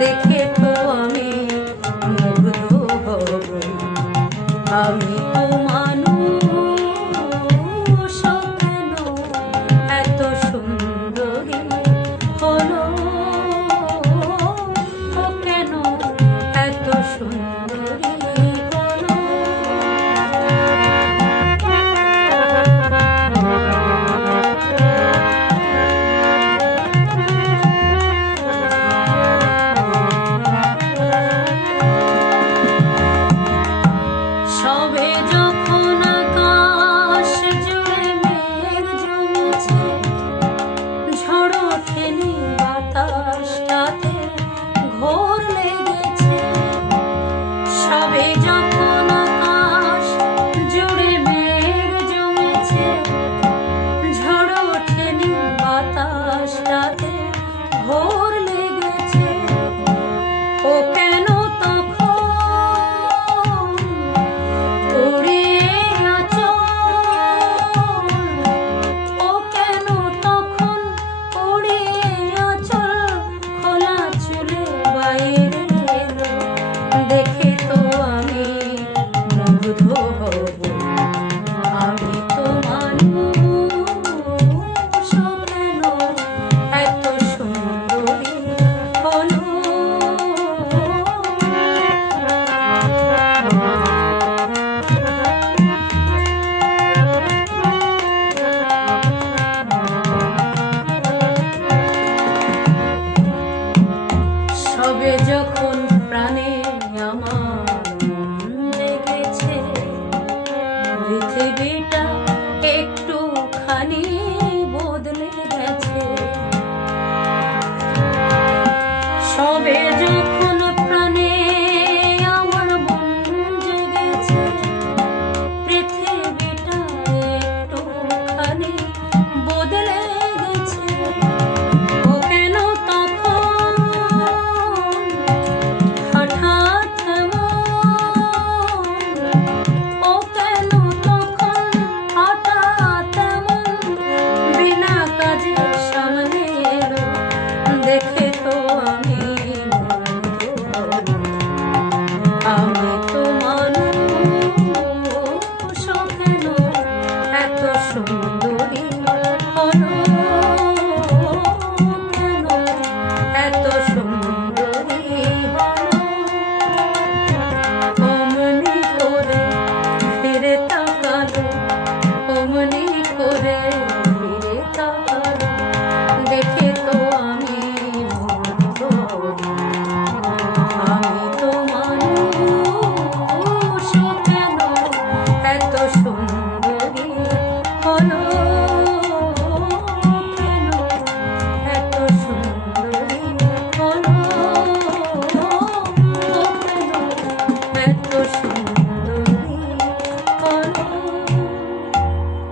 দেখে তো আমি মুগ্ধ হব। আমি তো মানুষ কেন এত সুন্দরী হলো, ও কেন এত সুন্দরী হলো। সবে যখন আকাশ জুড়ে মেঘ জমেছে, ঝড় ওঠেনি বাতাসটাতে ঘোর লেগেছে। সবে যখন আকাশ জুড়ে মেঘ জমেছে, ঝড় ওঠেনি বাতাসটাতে ঘোর লেগেছে। ও কেন দেখে তো আমি মুগ্ধ হব। আমি তো মানুষ কেন এত সুন্দরী হলো। সবে যখন